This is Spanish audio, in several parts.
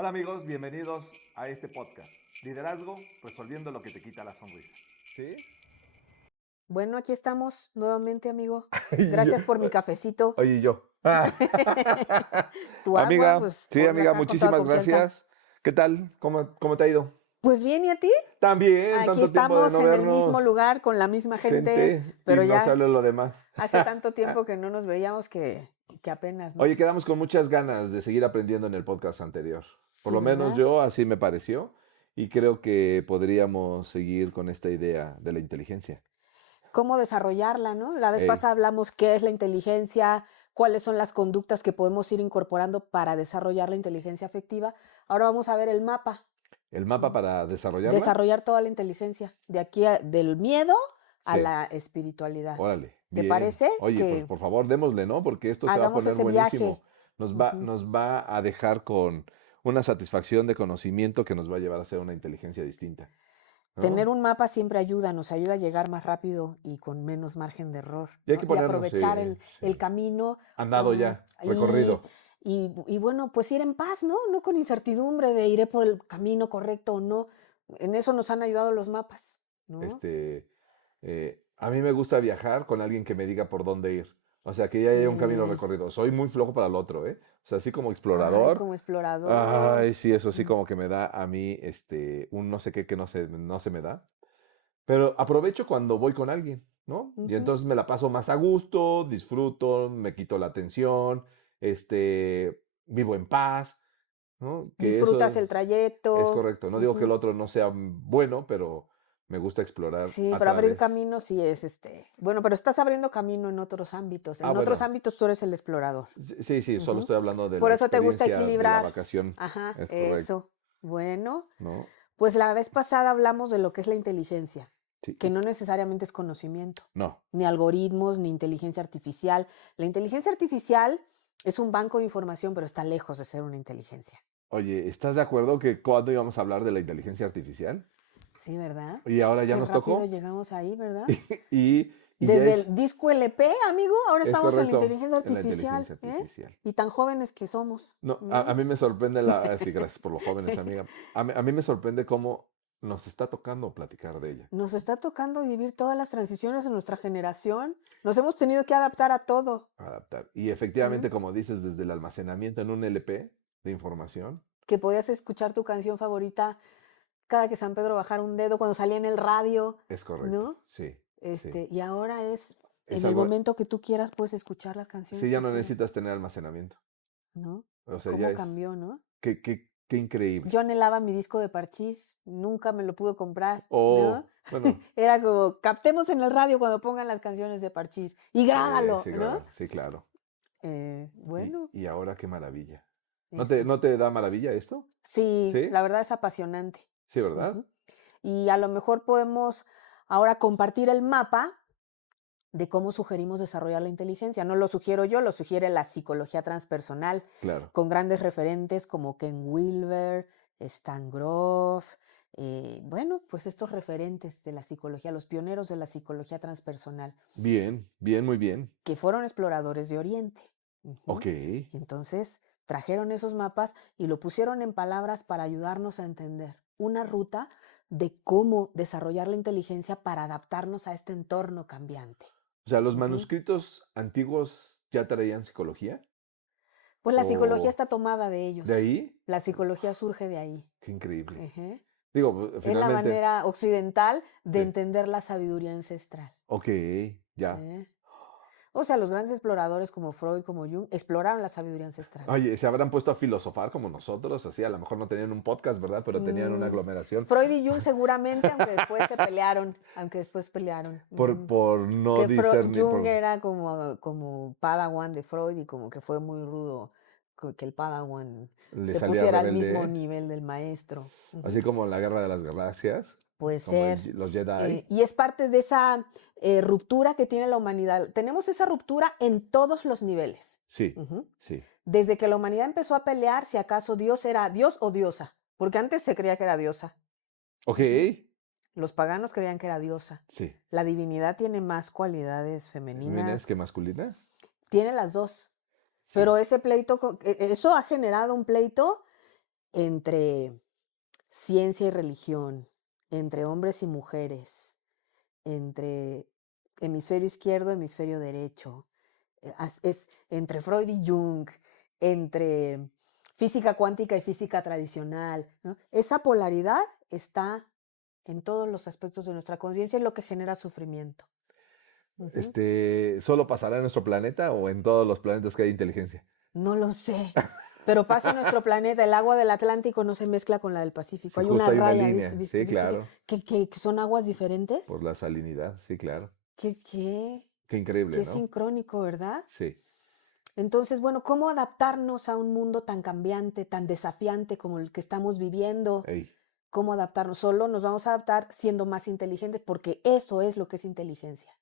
Hola amigos, bienvenidos a este podcast. Liderazgo, resolviendo lo que te quita la sonrisa. ¿Sí? Bueno, aquí estamos nuevamente, amigo. Y yo, Gracias por mi cafecito. oye, y yo. Tu agua, Amiga, pues sí, ponla amiga, acá con toda muchísimas confianza. gracias. ¿Qué tal? ¿Cómo te ha ido? Pues bien, ¿y a ti? También, Aquí tanto tiempo de estamos no en el mismo vernos, lugar con la misma gente, gente, y pero no ya sale lo demás. hace tanto tiempo que no nos veíamos que apenas, Oye, ¿no? quedamos con muchas ganas de seguir aprendiendo en el podcast anterior. Por Sí, lo menos ¿verdad? yo así me pareció y creo que podríamos seguir con esta idea de la inteligencia. Cómo desarrollarla, ¿no? La vez Ey, pasada hablamos qué es la inteligencia, cuáles son las conductas que podemos ir incorporando para desarrollar la inteligencia afectiva. Ahora vamos a ver el mapa. ¿el mapa ¿No? para desarrollarla? Desarrollar toda la inteligencia, de aquí del miedo a Sí. la espiritualidad. Órale, ¿Te bien. parece Oye, pues que por favor, démosle, ¿no? Porque esto se va a hagamos poner ese buenísimo. viaje? Nos va, Ujú. nos va a dejar con una satisfacción de conocimiento que nos va a llevar a ser una inteligencia distinta, Tener ¿no? un mapa siempre ayuda, nos ayuda a llegar más rápido y con menos margen de error, Y hay ¿no? que Y ponernos, aprovechar sí, el sí. camino. Andado ah, ya, y, recorrido. y bueno, pues ir en paz, ¿no? No con incertidumbre de iré por el camino correcto o no. En eso nos han ayudado los mapas, ¿no? Este, a mí me gusta viajar con alguien que me diga por dónde ir. O sea, que ya haya un camino Sí. recorrido. Soy muy flojo para el otro, ¿eh? O sea, así como Ay, explorador. como explorador. Ay, sí, eso sí Mm. como que me da a mí, un no sé qué que no se me da. Pero aprovecho cuando voy con alguien, ¿no? Y Ujú. entonces me la paso más a gusto, disfruto, me quito la tensión, vivo en paz, ¿no? Que Disfrutas eso el es trayecto. correcto. No digo que el Ujú. otro no sea bueno, pero me gusta explorar Sí, a pero abrir través. camino sí es bueno, pero estás abriendo camino en otros ámbitos. Ah, En otros bueno, ámbitos tú eres el explorador. sí, sí, solo Ujú. estoy hablando de Por la eso te gusta experiencia de la equilibrar. vacación. Ajá, Es correcto, eso. Bueno, ¿no? pues la vez pasada hablamos de lo que es la inteligencia, Sí, que no necesariamente es conocimiento, no. ni algoritmos, ni inteligencia artificial. La inteligencia artificial es un banco de información, pero está lejos de ser una inteligencia. Oye, ¿estás de acuerdo que cuando íbamos a hablar de la inteligencia artificial? Sí, ¿verdad? Y ahora ya Qué nos rápido tocó. llegamos ahí, ¿verdad? Y ya Desde es, el disco LP, amigo, ahora es estamos en la correcto, inteligencia en la artificial, inteligencia ¿eh? artificial. Y tan jóvenes que somos. No, a ¿M? mí me sorprende sí, gracias por los jóvenes, amiga. A mí me sorprende cómo nos está tocando platicar de ella, Nos está tocando vivir todas las transiciones en nuestra generación. Nos hemos tenido que adaptar a todo. adaptar. Y efectivamente, ¿M? como dices, desde el almacenamiento en un LP de información, Que podías escuchar tu canción favorita cada que San Pedro bajara un dedo cuando salía en el radio, es correcto, ¿no? sí, sí. Y ahora es Es en el algo, momento que tú quieras puedes escuchar las sí, canciones ya que no quieras, necesitas tener almacenamiento. ¿no? O sea, ya ¿Cómo es, cambió, no? qué increíble. Yo anhelaba mi disco de Parchís, nunca me lo pude comprar, ¿no? Oh, bueno, Era como, captemos en el radio cuando pongan las canciones de Parchís y sí, grábalo, sí, ¿no? claro, sí, claro. Bueno, Y ahora qué maravilla. eso. ¿No te da maravilla esto? Sí, ¿Sí? la verdad es apasionante. Sí, ¿verdad? Ujú. Y a lo mejor podemos ahora compartir el mapa de cómo sugerimos desarrollar la inteligencia. No lo sugiero yo, lo sugiere la psicología transpersonal, Claro. con grandes referentes como Ken Wilber, Stan Grof, bueno, pues estos referentes de la psicología, los pioneros de la psicología transpersonal, Bien, bien, muy bien. que fueron exploradores de Oriente. Ok. Ujú. Entonces, trajeron esos mapas y lo pusieron en palabras para ayudarnos a entender una ruta de cómo desarrollar la inteligencia para adaptarnos a este entorno cambiante. O sea, ¿los Ujú. manuscritos antiguos ya traían psicología? Pues la psicología ¿O está tomada de de ellos. ahí? La psicología surge de ahí. Qué increíble. Ujú. Digo, Es la finalmente, manera occidental de sí. entender la sabiduría ancestral. Ok, ya. ¿Eh? O sea, los grandes exploradores como Freud, como Jung, exploraron la sabiduría ancestral. Oye, se habrán puesto a filosofar como nosotros, así a lo mejor no tenían un podcast, ¿verdad? Pero tenían una Mm, aglomeración Freud y Jung seguramente, aunque después se pelearon, aunque después pelearon. Ujú. por no Que discernir, Jung era como Padawan de Freud y como que fue muy rudo que el Padawan le se salía pusiera al mismo rebelde, nivel del maestro. así Ujú. como en la Guerra de las Galaxias, Puede como ser. los Jedi. Y es parte de esa ruptura que tiene la humanidad. Tenemos esa ruptura en todos los niveles. Sí, Ujú. sí. Desde que la humanidad empezó a pelear si acaso Dios era Dios o diosa, porque antes se creía que era diosa. Ok, Ujú. Los paganos creían que era diosa. sí. La divinidad tiene más cualidades ¿Femeninas femeninas, que masculina? tiene las dos. Sí. Pero ese pleito, eso ha generado un pleito entre ciencia y religión, entre hombres y mujeres, entre hemisferio izquierdo, hemisferio derecho, es entre Freud y Jung, entre física cuántica y física tradicional, ¿no? Esa polaridad está en todos los aspectos de nuestra conciencia y lo que genera sufrimiento. Ujú. ¿Solo pasará en nuestro planeta o en todos los planetas que hay inteligencia? No lo sé, pero pasa en nuestro planeta. El agua del Atlántico no se mezcla con la del Pacífico. Sí, Hay una justo hay una raya, ¿viste, línea. viste, Sí, viste claro. que son aguas diferentes? Por la salinidad. Sí, claro. Qué Qué increíble, qué ¿no? sincrónico, ¿verdad? Sí. Entonces, bueno, ¿cómo adaptarnos a un mundo tan cambiante, tan desafiante como el que estamos viviendo? Ey, ¿Cómo adaptarnos? Solo nos vamos a adaptar siendo más inteligentes, porque eso es lo que es inteligencia,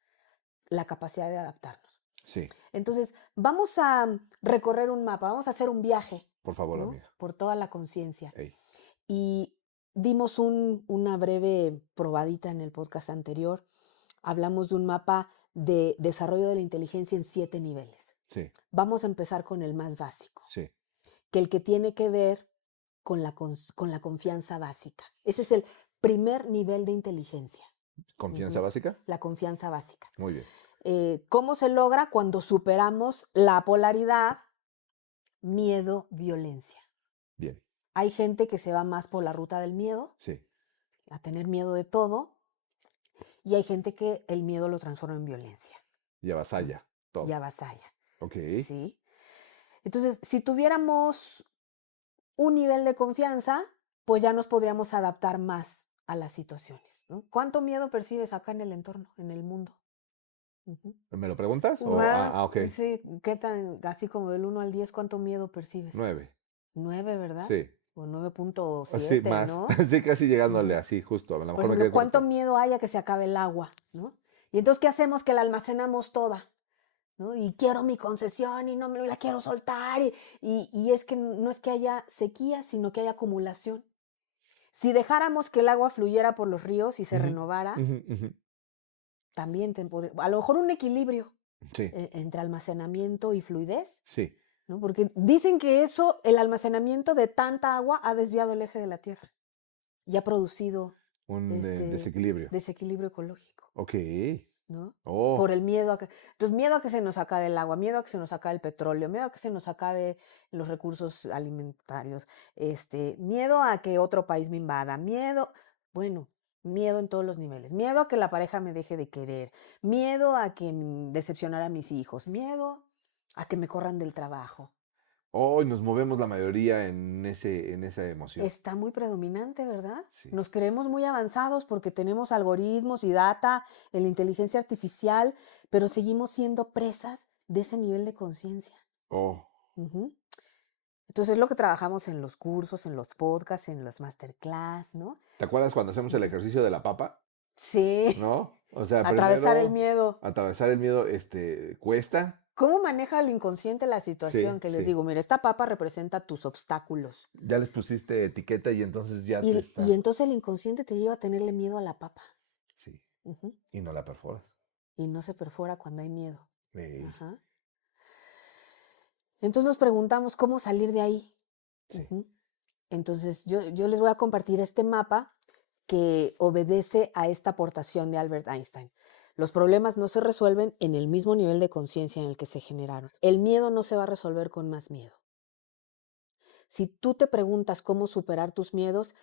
la capacidad de adaptarnos. sí. Entonces, vamos a recorrer un mapa, vamos a hacer un viaje, Por favor, ¿no? amiga. Por toda la conciencia. Ey, Y dimos una breve probadita en el podcast anterior. Hablamos de un mapa de desarrollo de la inteligencia en 7 niveles. sí, Vamos a empezar con el más básico, sí. que el que tiene que ver con con la confianza básica. Ese es el primer nivel de inteligencia, ¿Confianza ujú, básica? la confianza básica. Muy bien. ¿Cómo se logra? Cuando superamos la polaridad miedo-violencia. Bien. Hay gente que se va más por la ruta del miedo, Sí. a tener miedo de todo, y hay gente que el miedo lo transforma en violencia, Y avasalla y todo. avasalla, Ok. ¿sí? Entonces, si tuviéramos un nivel de confianza, pues ya nos podríamos adaptar más a las situaciones, ¿no? ¿Cuánto miedo percibes acá en el entorno, en el mundo? Ujú. ¿Me lo preguntas? Ok. Sí, ¿qué tan, así como del 1 al 10, cuánto miedo percibes? 9. 9, ¿verdad? Sí. O nueve punto Sí, siete, más. ¿no? Sí, casi llegándole Ujú. así, justo. A lo Por mejor me ejemplo, quedé ¿cuánto corto. miedo hay a que se acabe el agua, ¿no? Y entonces, ¿qué hacemos? Que la almacenamos toda, ¿no? Y quiero mi concesión y no me la quiero soltar. Y es que no es que haya sequía, sino que hay acumulación. Si dejáramos que el agua fluyera por los ríos y se Ujú, renovara, ujú, ujú. también a lo mejor un equilibrio Sí, entre almacenamiento y fluidez, sí. ¿no? Porque dicen que eso, el almacenamiento de tanta agua ha desviado el eje de la Tierra y ha producido Un este desequilibrio. desequilibrio ecológico, Ok. ¿no? Por Oh, el miedo a que, entonces miedo a que se nos acabe el agua, miedo a que se nos acabe el petróleo, miedo a que se nos acabe los recursos alimentarios, miedo a que otro país me invada, bueno, miedo en todos los niveles, miedo a que la pareja me deje de querer, miedo a que decepcionar a mis hijos, miedo a que me corran del trabajo. hoy nos movemos la mayoría en esa emoción. Está muy predominante, ¿verdad? Sí. Nos creemos muy avanzados porque tenemos algoritmos y data en la inteligencia artificial, pero seguimos siendo presas de ese nivel de conciencia. Oh, Ujú. Entonces es lo que trabajamos en los cursos, en los podcasts, en los masterclass, ¿no? ¿te acuerdas cuando hacemos el Ujú. ejercicio de la papa? Sí, ¿No? O sea, atravesar el primero miedo. atravesar el miedo, cuesta. ¿Cómo maneja el inconsciente la situación? Sí, Que les sí. digo, mira, esta papa representa tus obstáculos. Ya les pusiste etiqueta y entonces ya te Y está. entonces el inconsciente te lleva a tenerle miedo a la papa. Sí. Ujú. Y no la perforas. Y no se perfora cuando hay miedo. Ey, Ajá. Entonces nos preguntamos cómo salir de ahí. sí. Ujú. Entonces yo les voy a compartir este mapa que obedece a esta aportación de Albert Einstein. Los problemas no se resuelven en el mismo nivel de conciencia en el que se generaron. El miedo no se va a resolver con más miedo. Si tú te preguntas cómo superar tus miedos,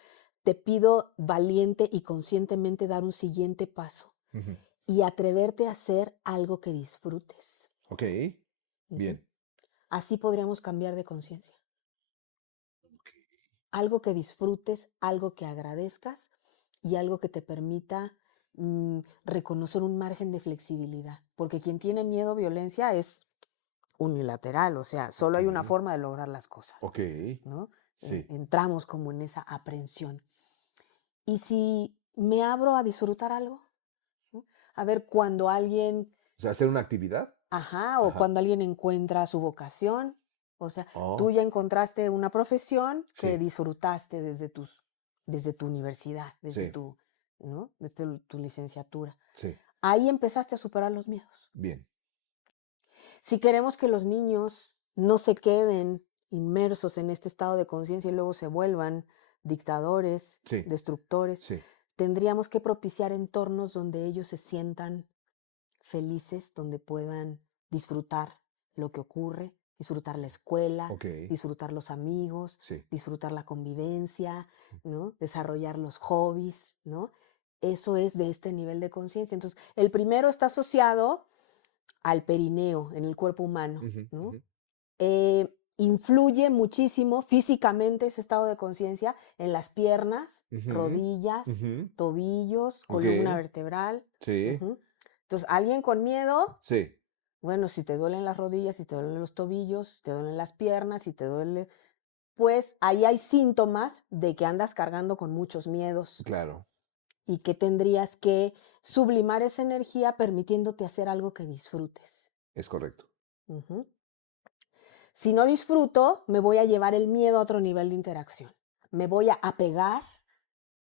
te pido valiente y conscientemente dar un siguiente paso Ujú. y atreverte a hacer algo que disfrutes. Ok. Ujú. Bien. Así podríamos cambiar de conciencia. Ok. Algo que disfrutes, algo que agradezcas y algo que te permita reconocer un margen de flexibilidad. Porque quien tiene miedo, violencia es unilateral, o sea, solo Ok. hay una forma de lograr las cosas, Ok. ¿no? Sí. Entramos como en esa aprensión. Y si me abro a disfrutar algo, ¿no? A ver, cuando alguien, O sea, hacer una actividad. ajá, o Ajá. cuando alguien encuentra su vocación, o sea, tú Oh, ya encontraste una profesión que sí. disfrutaste desde tu universidad, desde Sí. tu, ¿no? Desde tu licenciatura. Sí. Ahí empezaste a superar los miedos. Bien. Si queremos que los niños no se queden inmersos en este estado de conciencia y luego se vuelvan dictadores, Sí, destructores, sí, tendríamos que propiciar entornos donde ellos se sientan felices, donde puedan disfrutar lo que ocurre, disfrutar la escuela, ok, disfrutar los amigos, sí, disfrutar la convivencia, ¿no? Desarrollar los hobbies, ¿no? Eso es de este nivel de conciencia. Entonces, el primero está asociado al perineo en el cuerpo humano, ujú, ¿no? ujú, Influye muchísimo físicamente ese estado de conciencia en las piernas, ujú, rodillas, ujú, tobillos, ok, columna vertebral. sí, Ujú. Entonces, alguien con miedo, sí, bueno, si te duelen las rodillas, si te duelen los tobillos, si te duelen las piernas, si te duele, pues ahí hay síntomas de que andas cargando con muchos miedos claro, y que tendrías que sublimar esa energía permitiéndote hacer algo que disfrutes. es correcto. Ujú. Si no disfruto, me voy a llevar el miedo a otro nivel de interacción. Me voy a apegar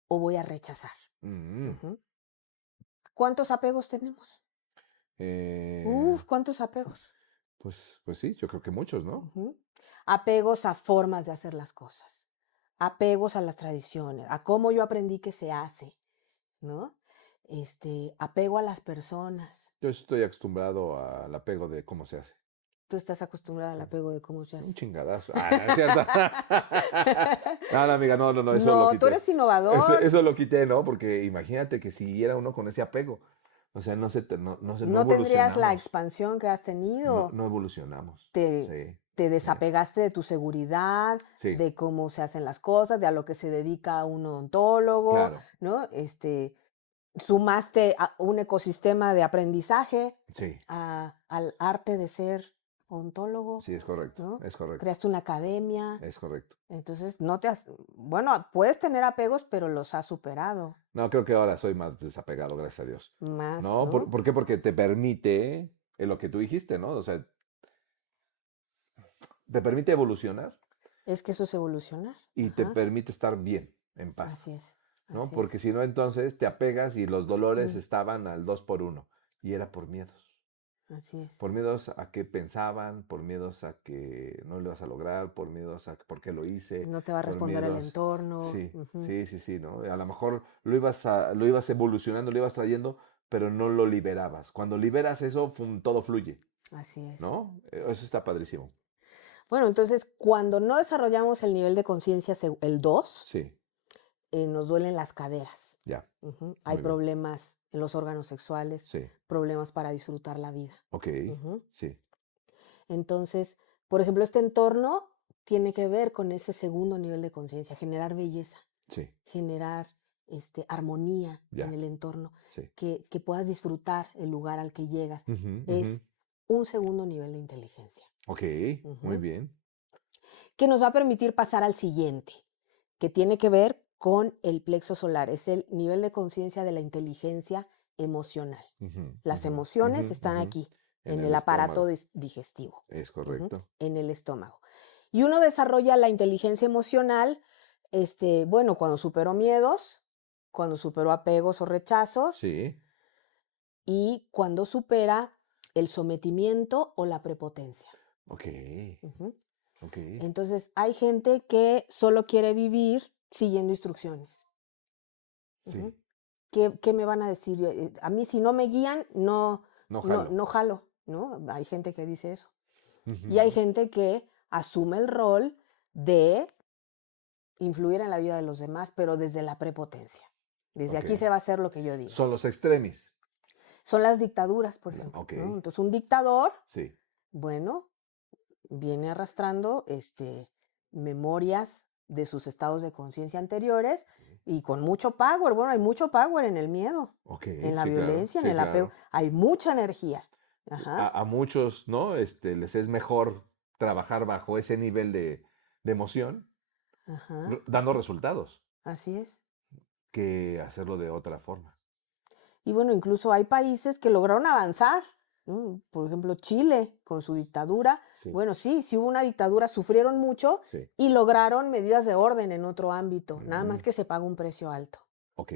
o voy a rechazar. Mm, Ujú. ¿Cuántos apegos tenemos? eh, ¿Cuántos apegos? pues sí, yo creo que muchos, ¿no? Ujú. Apegos a formas de hacer las cosas, apegos a las tradiciones, a cómo yo aprendí que se hace, ¿no? Apego a las personas. Yo estoy acostumbrado al apego de cómo se hace. Tú estás acostumbrada al Sí. apego de cómo se Un hace. chingadazo. Ah, no, es cierto. No, no, amiga, no, no, no, eso lo No, tú quité. eres innovador. Eso lo quité, ¿no? Porque imagínate que siguiera uno con ese apego. O sea, no No tendrías la evolucionamos. expansión que has No, tenido. no evolucionamos. Te, Sí, te sí, desapegaste de tu seguridad, sí, de cómo se hacen las cosas, de a lo que se dedica un odontólogo, claro. ¿no? Sumaste a un ecosistema de aprendizaje Sí, al arte de ser odontólogo, sí, es correcto. ¿no? Es correcto. Creaste una academia. Es correcto. Entonces, no te has, bueno, puedes tener apegos, pero los has superado No, creo que ahora soy más desapegado, gracias a Dios. más, ¿No? ¿Por, ¿no? por qué? Porque te permite, lo que tú dijiste, ¿no? O sea, te permite evolucionar Es que eso es evolucionar. y te Ajá, permite estar bien, en paz, así es, ¿no? así es. Porque si no, entonces te apegas y los dolores Mm, estaban al 2 por 1 y era por miedos. así es. Por miedos a que pensaban, por miedos a que no lo ibas a lograr, por miedos a por qué lo hice, No te va a por responder el miedos. entorno. Sí, Ujú, sí, sí, sí, ¿no? A lo mejor lo ibas evolucionando, lo ibas trayendo, pero no lo liberabas. Cuando liberas eso, todo fluye, así es. ¿no? Eso está padrísimo. Bueno, entonces, cuando no desarrollamos el nivel de conciencia, el 2, Sí, nos duelen las caderas. ya, Ujú. Hay muy bien. problemas en los órganos sexuales, Sí, problemas para disfrutar la vida. ok, Ujú. sí, Entonces, por ejemplo, este entorno tiene que ver con ese segundo nivel de conciencia, generar belleza, sí, generar armonía en ya, el entorno, sí. que puedas disfrutar el lugar al que llegas. Ujú, ujú. Es un segundo nivel de inteligencia. Ok, muy Ujú. bien. Que nos va a permitir pasar al siguiente, que tiene que ver con el plexo solar. Es el nivel de conciencia de la inteligencia emocional. Ujú, Las ujú, emociones ujú, están ujú. aquí, En en el el aparato estómago, digestivo, es ujú, correcto. en el estómago. Y uno desarrolla la inteligencia emocional, bueno, cuando superó miedos, cuando superó apegos o rechazos Sí, y cuando supera el sometimiento o la prepotencia. ok, Ujú. ok, Entonces, hay gente que solo quiere vivir siguiendo instrucciones. sí, Ujú. ¿Qué me van a decir? A mí si no me guían, no, no no, jalo. no jalo, ¿no? Hay gente que dice eso. Y hay Ujú, gente que asume el rol de influir en la vida de los demás, pero desde la prepotencia. Desde ok, aquí se va a hacer lo que yo diga. son los extremis. Son las dictaduras, por ejemplo, Ok, ¿no? Entonces, un dictador, sí, bueno, viene arrastrando memorias de sus estados de conciencia anteriores y con mucho power. Bueno, hay mucho power en el miedo, ok, en la sí, claro, violencia, en sí, el apego. claro. Hay mucha energía. Ajá, A muchos, ¿no? Les es mejor trabajar bajo ese nivel de emoción, ajá, dando resultados, así es. que hacerlo de otra forma. Y bueno, incluso hay países que lograron avanzar, ¿no? Por ejemplo, Chile con su dictadura. Sí, Bueno, sí hubo una dictadura, sufrieron mucho sí. y lograron medidas de orden en otro ámbito, nada Mm, más que se paga un precio alto, ok,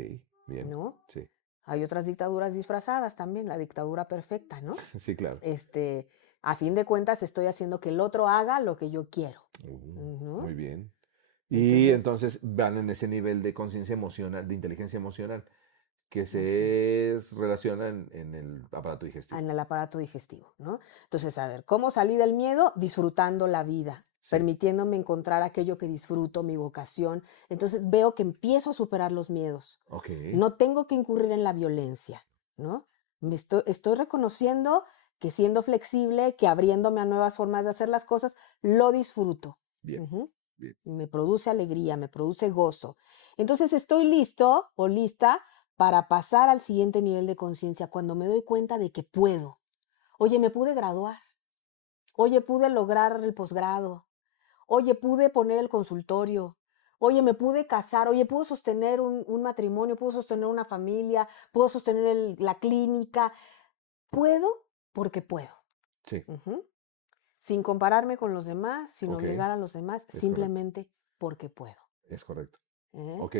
bien, ¿no? sí, Hay otras dictaduras disfrazadas también, la dictadura perfecta, ¿no? sí, claro. Este, a fin de cuentas estoy haciendo que el otro haga lo que yo quiero. Ujú. Muy bien. Y Entonces, entonces van en ese nivel de conciencia emocional, de inteligencia emocional, que así es. se relaciona en el aparato digestivo. En el aparato digestivo, ¿no? Entonces, a ver, ¿cómo salí del miedo? Disfrutando la vida, Sí. permitiéndome encontrar aquello que disfruto, mi vocación. Entonces veo que empiezo a superar los miedos. Ok. No tengo que incurrir en la violencia, ¿no? Estoy reconociendo que siendo flexible, que abriéndome a nuevas formas de hacer las cosas, lo disfruto. Bien, Ujú. bien. Me produce alegría, me produce gozo. Entonces estoy listo o lista para pasar al siguiente nivel de conciencia cuando me doy cuenta de que puedo. Oye, me pude graduar. Oye, pude lograr el posgrado. Oye, pude poner el consultorio. Oye, me pude casar. Oye, puedo sostener un matrimonio, puedo sostener una familia, puedo sostener la clínica. Puedo porque puedo. Sí. Ujú. Sin compararme con los demás, sin Ok. obligar a los demás, Es correcto. simplemente porque puedo. Es correcto. ¿Eh? Ok.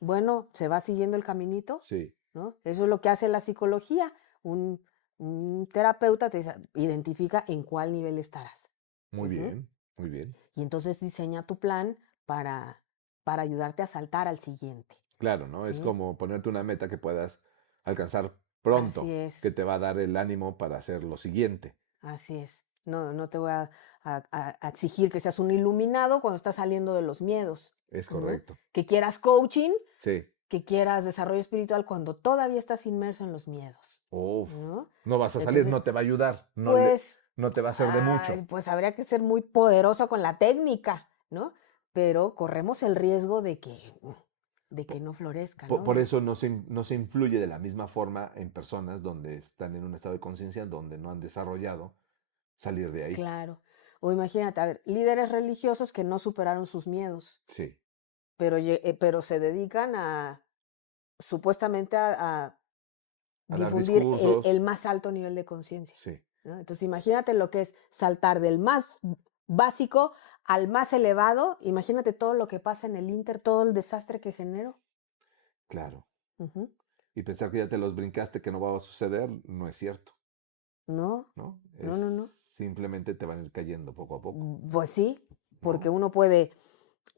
Bueno, se va siguiendo el caminito, Sí. ¿no? Eso es lo que hace la psicología. Un, un terapeuta te identifica en cuál nivel estarás. Muy Ujú. bien. Muy bien. Y entonces diseña tu plan para, para ayudarte a saltar al siguiente. Claro, ¿no? Es ¿Sí? como ponerte una meta que puedas alcanzar Así pronto, es, que te va a dar el ánimo para hacer lo siguiente. así es. No, no te voy a exigir que seas un iluminado cuando estás saliendo de los miedos, Es ¿no? correcto. Que quieras coaching, Sí. que quieras desarrollo espiritual cuando todavía estás inmerso en los miedos, Uf. ¿no? No vas a salir, Entonces, no te va a ayudar, pues, no te va a hacer de mucho. pues habría que ser muy poderoso con la técnica, ¿no? Pero corremos el riesgo de que Po- no florezca, por ¿no? eso no se influye de la misma forma en personas donde están en un estado de conciencia donde no han desarrollado salir de ahí. Claro. O imagínate, a ver, líderes religiosos que no superaron sus miedos, Sí. pero, pero se dedican a supuestamente a A dar difundir discursos. el más alto nivel de conciencia, Sí. ¿no? Entonces, imagínate lo que es saltar del más básico al más elevado. Imagínate todo lo que pasa en el Inter, todo el desastre que genero. Claro. Ujú. Y pensar que ya te los brincaste, que no va a suceder, no es cierto, No, ¿no? no, Es no, no. simplemente te van a ir cayendo poco a poco, Pues sí, porque ¿no? uno puede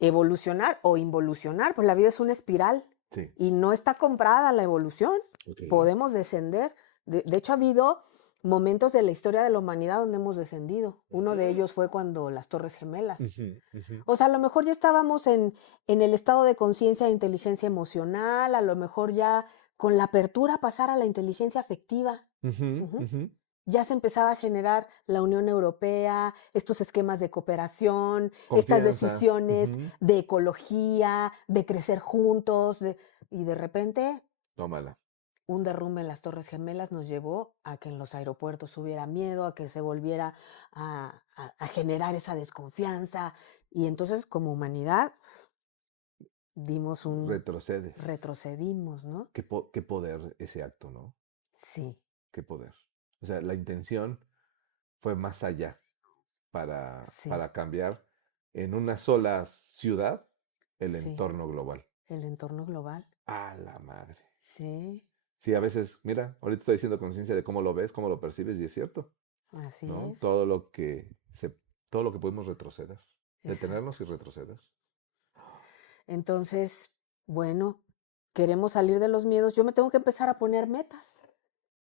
evolucionar o involucionar, pues la vida es una espiral Sí. y no está comprada la evolución. Ok. Podemos descender. De hecho, ha habido momentos de la historia de la humanidad donde hemos descendido. Uno de ellos fue cuando las Torres Gemelas. Ujú, ujú, O sea, a lo mejor ya estábamos en el estado de conciencia de inteligencia emocional, a lo mejor ya con la apertura a pasar a la inteligencia afectiva. ujú, Ujú. ujú. Ya se empezaba a generar la Unión Europea, estos esquemas de cooperación, estas Confianza. decisiones Ujú. de ecología, de crecer juntos, y de repente Tómala. un derrumbe en las Torres Gemelas nos llevó a que en los aeropuertos hubiera miedo, a que se volviera a generar esa desconfianza. Y entonces como humanidad dimos Retrocedes. retrocedimos, ¿no? Qué poder ese acto, ¿no? Sí, Qué poder. O sea, la intención fue más allá sí, para cambiar en una sola ciudad el sí, entorno global. el entorno global, A la madre. sí, Sí, a veces, mira, ahorita estoy haciendo conciencia de cómo lo ves, cómo lo percibes, y es cierto, así ¿no? es, Todo lo que podemos retroceder, exacto. detenernos y retroceder. Entonces, bueno, queremos salir de los miedos, yo me tengo que empezar a poner metas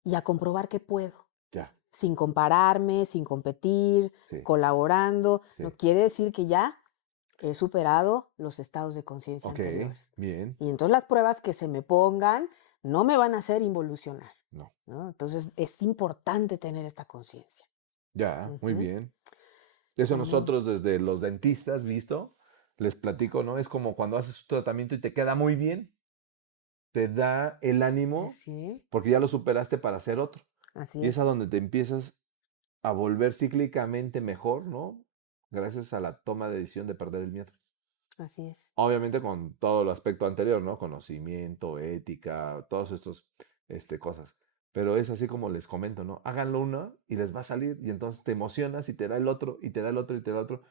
y a comprobar que puedo, Ya, sin compararme, sin competir, sí, colaborando. No sí. quiere decir que ya he superado los estados de conciencia Ok, anteriores. bien. Y entonces las pruebas que se me pongan no me van a hacer involucionar, No, ¿no? Entonces es importante tener esta conciencia. ya, muy Ujú. bien. Eso Tenemos, nosotros desde los dentistas, visto, les platico, ¿no? Es como cuando haces un tratamiento y te queda muy bien, te da el ánimo sí, porque ya lo superaste para hacer otro. así Y es a es, donde te empiezas a volver cíclicamente mejor, ¿no? Gracias a la toma de decisión de perder el miedo. así es. Obviamente con todo el aspecto anterior, ¿no? Conocimiento, ética, todos estos cosas. Pero es así como les comento, ¿no? Háganlo uno y les va a salir y entonces te emocionas y te da el otro y te da el otro y te da el otro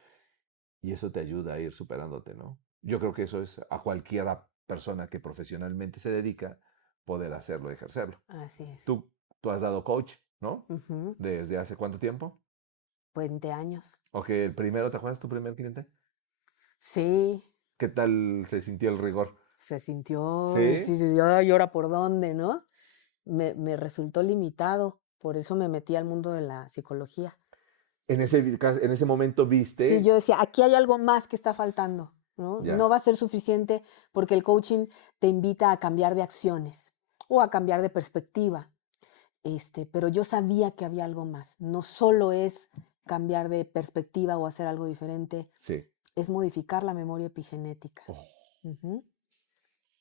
y eso te ayuda a ir superándote, ¿no? Yo creo que eso es a cualquiera persona que profesionalmente se dedica poder hacerlo, ejercerlo. Así es. Tú has dado coach, ¿no? Ujú. ¿Desde hace cuánto tiempo? 20 años. Ok, el primero, ¿te acuerdas tu primer cliente? Sí, ¿Qué tal se sintió el rigor? se sintió, ¿Sí? sí, sí, ay, ¿y ahora por dónde, no? Me resultó limitado, por eso me metí al mundo de la psicología. En ese momento Sí, yo viste, decía, aquí hay algo más que está faltando, ¿no? No ya, va a ser suficiente porque el coaching te invita a cambiar de acciones o a cambiar de perspectiva. Pero yo sabía que había algo más. No solo es cambiar de perspectiva o hacer algo diferente, sí. es modificar la memoria epigenética. Oh. Ujú.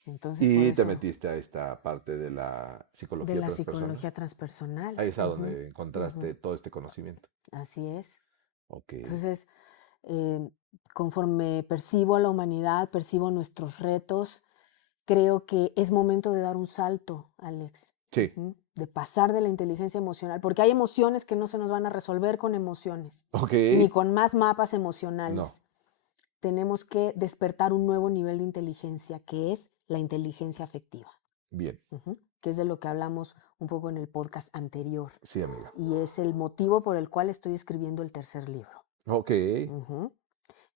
Entonces, por Y te eso, metiste a esta parte de la de psicología la transpersonal. psicología transpersonal. Ahí es a Ujú, donde encontraste ujú. todo este conocimiento. Así es. Ok, Entonces, eh, conforme percibo a la humanidad, percibo nuestros retos, creo que es momento de dar un salto, Alex. sí, Ujú, de pasar de la inteligencia emocional, porque hay emociones que no se nos van a resolver con emociones, ok, ni con más mapas emocionales. no, Tenemos que despertar un nuevo nivel de inteligencia, que es la inteligencia afectiva, bien, que es de lo que hablamos un poco en el podcast anterior. sí, amiga. Y es el motivo por el cual estoy escribiendo el tercer libro, Ok, ujú,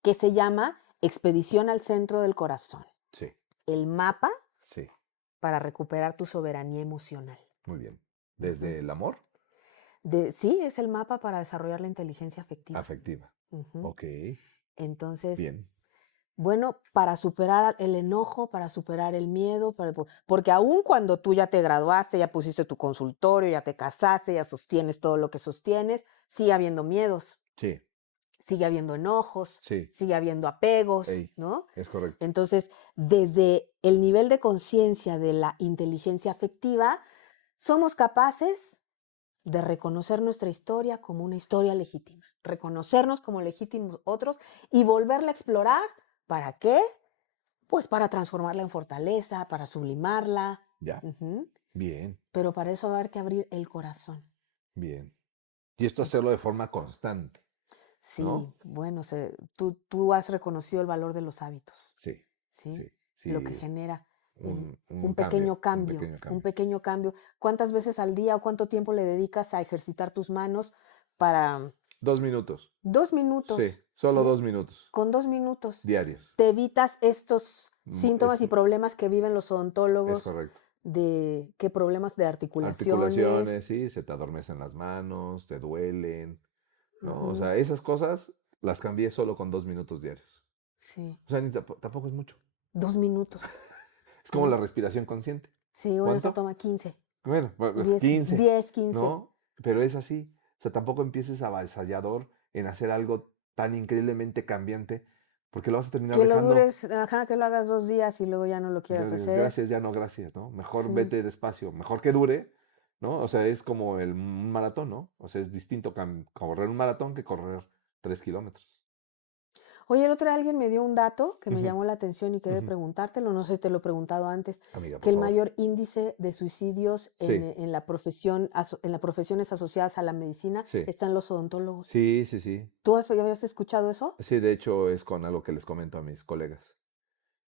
que se llama Expedición al Centro del Corazón, sí, el mapa sí, para recuperar tu soberanía emocional. muy bien. Ujú. Desde el amor, Sí, es el mapa para desarrollar la inteligencia afectiva. afectiva. Ujú. Ok, Entonces, bien, bueno, para superar el enojo, para superar el miedo, porque aun cuando tú ya te graduaste, ya pusiste tu consultorio, ya te casaste, ya sostienes todo lo que sostienes, sigue habiendo miedos, sí, sigue habiendo enojos, sí, sigue habiendo apegos, ey, ¿no? es correcto. Entonces, desde el nivel de conciencia de la inteligencia afectiva, somos capaces de reconocer nuestra historia como una historia legítima, reconocernos como legítimos otros y volverla a explorar. ¿Para qué? Pues para transformarla en fortaleza, para sublimarla. Ya, Ujú. bien, Pero para eso va a haber que abrir el corazón. bien. Y esto hacerlo de forma constante, Sí, ¿no? bueno, tú has reconocido el valor de los hábitos, Sí, ¿sí? sí, Lo que sí, genera un un cambio, pequeño un cambio, pequeño un cambio. pequeño cambio. ¿Cuántas veces al día o cuánto tiempo le dedicas a ejercitar tus manos para 2 minutos, 2 minutos? sí, solo ¿Sí? 2 minutos Con 2 minutos diarios. te evitas estos síntomas Es, y problemas que viven los es odontólogos correcto. de qué problemas de articulaciones. Articulaciones, sí, se te adormecen las manos, te duelen, ¿no? O Ujú, sea, esas cosas las cambié solo con 2 minutos diarios. sí, O sea, tampoco es mucho. 2 minutos, Es como la ¿no? respiración consciente. Sí, bueno, eso ¿Cuánto? toma 15, Bueno, 10, 15, 10, 15. ¿no? Pero es así. O sea, tampoco empieces avasallador en hacer algo tan increíblemente cambiante, porque lo vas a terminar Que lo dejando. dures, ajá, que lo hagas 2 días y luego ya no lo Ya quieras dices, hacer. gracias, ya no, gracias, ¿no? Mejor Sí. vete despacio, mejor que dure, ¿no? O sea, es como un maratón, ¿no? O sea, es distinto correr un maratón que correr 3 kilómetros. Oye, el otro día alguien me dio un dato que me Ujú, llamó la atención y quedé ujú. preguntártelo, no sé si te lo he preguntado antes, Amiga, que por el favor. mayor índice de suicidios Sí, en la profesión, en las profesiones asociadas a la medicina sí, están los odontólogos. sí, sí, sí. ¿Tú habías escuchado eso? Sí, de hecho es con algo que les comento a mis colegas.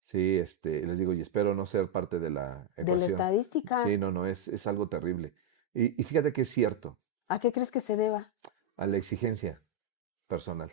Sí, les digo, y espero no ser parte de la De la ecuación. Sí, estadística. no, no, es algo terrible. Y fíjate que es cierto, ¿A qué crees que se deba? a la exigencia personal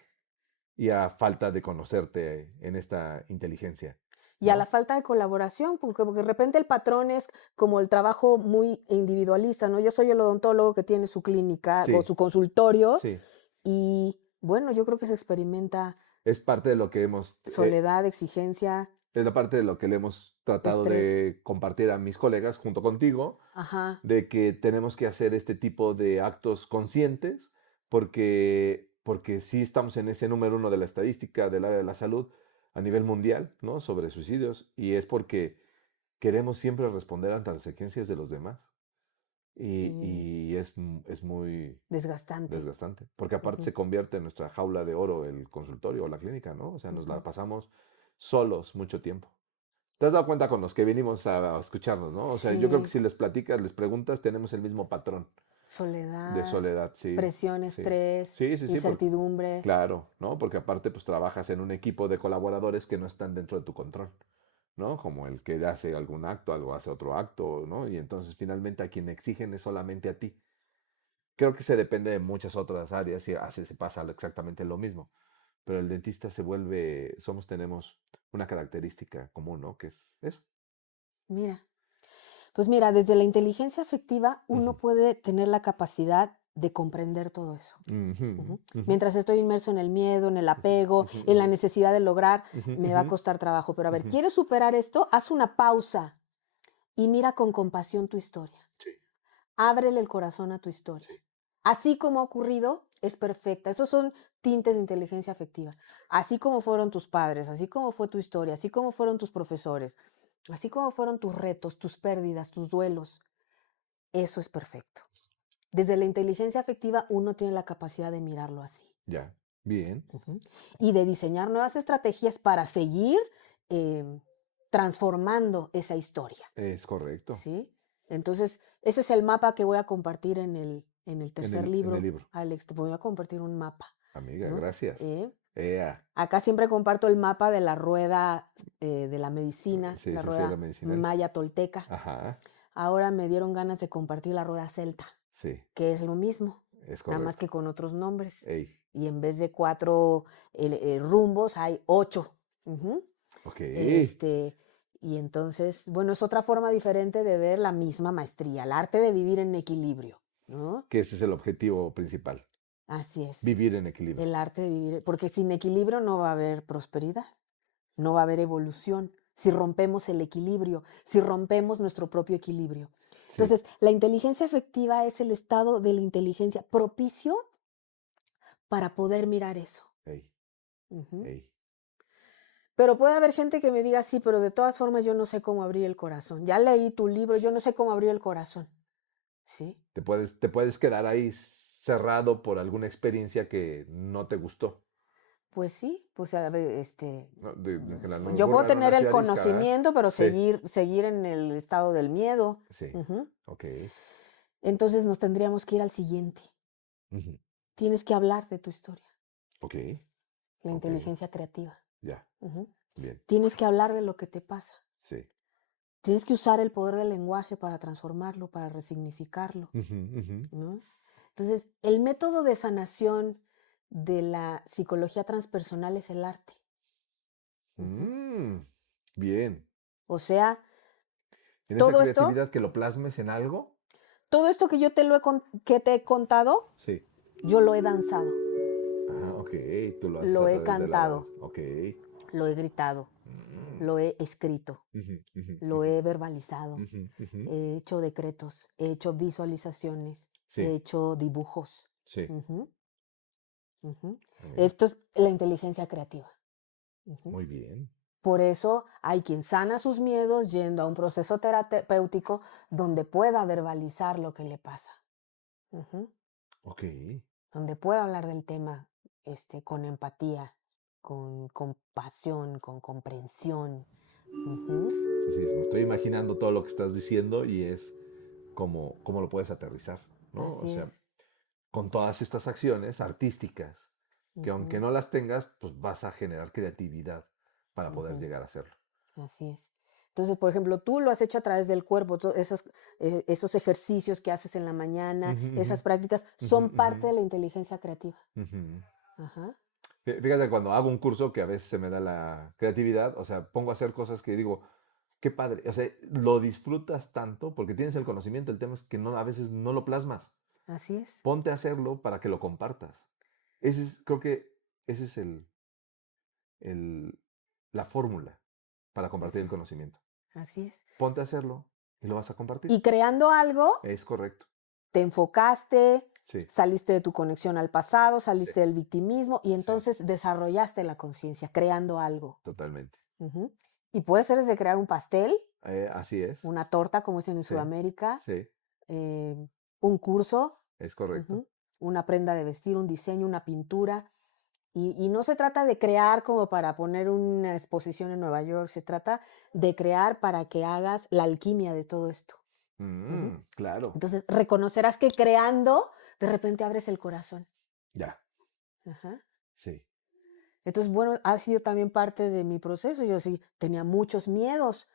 y a falta de conocerte en esta inteligencia, Y a la ¿no? falta de colaboración, porque de repente el patrón es como el trabajo muy individualista, ¿no? Yo soy el odontólogo que tiene su clínica o Sí, su consultorio sí, y bueno, yo creo que se experimenta es parte de lo que soledad, exigencia, es la parte de lo que le hemos tratado estrés. de compartir a mis colegas junto contigo, Ajá. de que tenemos que hacer este tipo de actos conscientes, porque sí estamos en ese número uno de la estadística del área de la salud a nivel mundial, ¿no? Sobre suicidios, y es porque queremos siempre responder ante las exigencias de los demás. Y, Sí, y es muy desgastante. desgastante, porque aparte Ujú, se convierte en nuestra jaula de oro el consultorio o la clínica, ¿no? O sea, nos ujú. la pasamos solos mucho tiempo. ¿Te has dado cuenta con los que venimos a escucharnos, no? O sea, yo creo que Sí, si les platicas, les preguntas, tenemos el mismo patrón de soledad, soledad, sí, presión, sí. estrés, Sí, sí, sí, incertidumbre. claro, ¿no? Porque aparte, pues trabajas en un equipo de colaboradores que no están dentro de tu control, ¿no? Como el que hace algún acto, algo hace otro acto, ¿no? Y entonces finalmente a quien exigen es solamente a ti. Creo que se depende de muchas otras áreas y se pasa exactamente lo mismo. Pero el dentista tenemos una característica común, ¿no? Que es eso. Mira, pues mira, desde la inteligencia afectiva Ujú, uno puede tener la capacidad de comprender todo eso. ujú, Ujú. ujú, Mientras estoy inmerso en el miedo, en el ujú, apego, ujú, en la ujú, necesidad de lograr, ujú, me va ujú, a costar trabajo. Pero a ver, ujú. ¿quieres superar esto? Haz una pausa y mira con compasión tu historia. Sí, Ábrele el corazón a tu historia. sí, Así como ha ocurrido, es perfecta. Esos son tintes de inteligencia afectiva. Así como fueron tus padres, así como fue tu historia, así como fueron tus profesores, así como fueron tus retos, tus pérdidas, tus duelos, eso es perfecto. Desde la inteligencia afectiva uno tiene la capacidad de mirarlo así. ya. Bien, Ujú. Y de diseñar nuevas estrategias para seguir em, transformando esa historia. es correcto. ¿Sí? Entonces, ese es el mapa que voy a compartir en el En tercer el libro, libro. Alex. Te voy a compartir un mapa, Amiga, ¿no? gracias. Eh, Ea. Acá siempre comparto el mapa de la rueda de la medicina, Sí, la sí, sí, la rueda medicinal. maya tolteca. Ajá. Ahora me dieron ganas de compartir la rueda celta, Sí, que es lo mismo, es nada más correcto. que con otros nombres. Ey. Y en vez de 4 rumbos, hay 8. Ujú. Ok. Este, y entonces, bueno, es otra forma diferente de ver la misma maestría, el arte de vivir en equilibrio, ¿no? Que ese es el objetivo principal. Así es, Vivir en equilibrio. el arte de vivir, porque sin equilibrio no va a haber prosperidad, no va a haber evolución, si rompemos el equilibrio, si rompemos nuestro propio equilibrio. Sí. Entonces, la inteligencia afectiva es el estado de la inteligencia propicio para poder mirar eso. Ey. Ujú. Ey. Pero puede haber gente que me diga, sí, pero de todas formas yo no sé cómo abrir el corazón. Ya leí tu libro, yo no sé cómo abrir el corazón. ¿Sí? Te puedes quedar ahí cerrado por alguna experiencia que no te gustó. Pues sí, pues a ver, ¿No? De que a lo yo mejor puedo algo tener el nació a discarar. conocimiento, pero Sí, seguir en el estado del miedo. sí. Ujú. Ok. Entonces nos tendríamos que ir al siguiente. Ujú. Tienes que hablar de tu historia, Ok. la Ok. inteligencia creativa. Ya. Ujú. Bien. Tienes que hablar de lo que te pasa. Sí. Tienes que usar el poder del lenguaje para transformarlo, para resignificarlo. Ujú, ujú. ¿No? Entonces, el método de sanación de la psicología transpersonal es el arte. Ujú. Mm, bien. O sea, En esa todo esto, creatividad que lo plasmes en algo. todo esto que yo que te he contado, Sí. yo lo he danzado, Ah, ok. Tú lo haces lo a he través de la cantado, danza. Ok. lo he gritado, Mm. lo he escrito, Ujú, ujú, lo ujú, he verbalizado, ujú, ujú. he hecho decretos, he hecho visualizaciones, he Sí, hecho dibujos. sí. Ujú, ujú. Amiga, Esto es la inteligencia creativa. Ujú. muy bien. Por eso hay quien sana sus miedos yendo a un proceso terapéutico donde pueda verbalizar lo que le pasa. Ujú. Ok. Donde pueda hablar del tema con empatía, con compasión, con comprensión. Ujú. Sí, sí, me estoy imaginando todo lo que estás diciendo y es cómo lo puedes aterrizar, ¿no? O Así es. sea, con todas estas acciones artísticas, que aunque Ujú, no las tengas, pues vas a generar creatividad para poder ujú. llegar a hacerlo. Así es. Entonces, por ejemplo, tú lo has hecho a través del cuerpo, esos ejercicios que haces en la mañana, Ujú, ujú, esas prácticas, ujú, son ujú, parte de la inteligencia creativa. ujú. Ajá. Fíjate, cuando hago un curso que a veces se me da la creatividad, o sea, pongo a hacer cosas que digo, qué padre, o sea, lo disfrutas tanto porque tienes el conocimiento, el tema es que no, a veces no lo plasmas. Así es. Ponte a hacerlo para que lo compartas. Creo que ese es el- la fórmula para compartir el Así, conocimiento. así es. Ponte a hacerlo y lo vas a compartir. Y creando algo, Es correcto. te enfocaste, Sí, saliste de tu conexión al pasado, sí, saliste del victimismo y sí, entonces desarrollaste la conciencia, creando algo. totalmente. Ujú. Y puede ser desde crear un pastel, Así es. una torta, como dicen en Sí, Sudamérica, sí, eh, un curso, es correcto. ujú, una prenda de vestir, un diseño, una pintura. Y no se trata de crear como para poner una exposición en Nueva York, se trata de crear para que hagas la alquimia de todo esto. Ujú. Claro. Entonces, reconocerás que creando, de repente abres el corazón. Ya, Ajá. sí. Entonces, bueno, ha sido también parte de mi proceso. Yo sí tenía muchos miedos,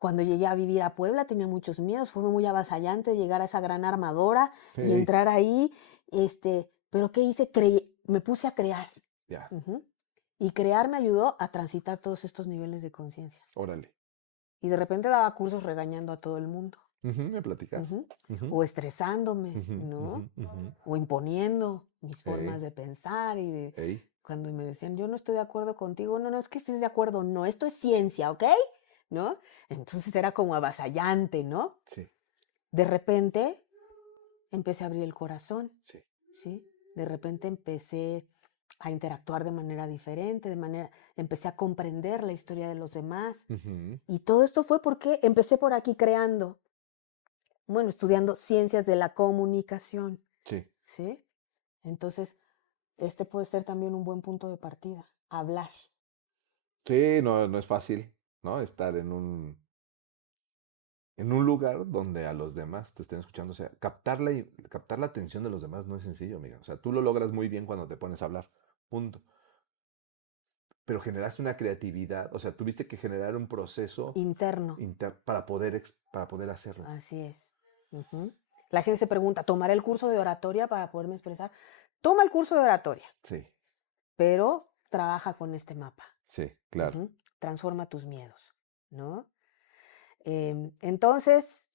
Cuando llegué a vivir a Puebla tenía muchos miedos, fue muy avasallante llegar a esa gran armadora y Ey, entrar ahí, pero ¿qué hice? Me puse a crear. ya, Ujú. Y crear me ayudó a transitar todos estos niveles de conciencia. órale. Y de repente daba cursos regañando a todo el mundo. Ujú, ¿me platicas? Ujú. Ujú, O estresándome, ujú, ujú, ¿no? ujú. O imponiendo mis formas Ey, de pensar y de ey, cuando me decían, yo no estoy de acuerdo contigo, no, no es que estés de acuerdo, no, esto es ciencia, ¿ok? ¿No? Entonces era como avasallante, ¿no? sí, De repente empecé a abrir el corazón, sí. ¿sí? De repente empecé a interactuar de manera diferente, empecé a comprender la historia de los demás. Ujú, Y todo esto fue porque empecé por aquí creando, bueno, estudiando ciencias de la comunicación, sí. ¿sí? Entonces, este puede ser también un buen punto de partida, hablar. Sí, no, no es fácil, ¿no? Estar en un lugar donde a los demás te estén escuchando. O sea, captar la atención de los demás no es sencillo, amiga. O sea, tú lo logras muy bien cuando te pones a hablar. Punto. Pero generaste una creatividad. O sea, tuviste que generar un proceso Interno, para poder hacerlo. así es. Ujú. La gente se pregunta, ¿tomaré el curso de oratoria para poderme expresar? Toma el curso de oratoria, Sí, pero trabaja con este mapa. sí, claro. Ujú. Transforma tus miedos, ¿no? Entonces,